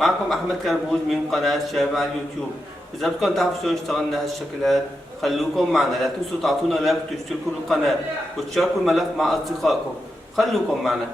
معكم أحمد كربوج من قناة شهبا على اليوتيوب. إذا بدكم تعرفوا شلون اشتغلنا هالشكل هاد خلوكم معنا، لا تنسوا تعطونا لايك وتشتركوا بالقناة وتشاركوا الملف مع أصدقائكم. خلوكم معنا.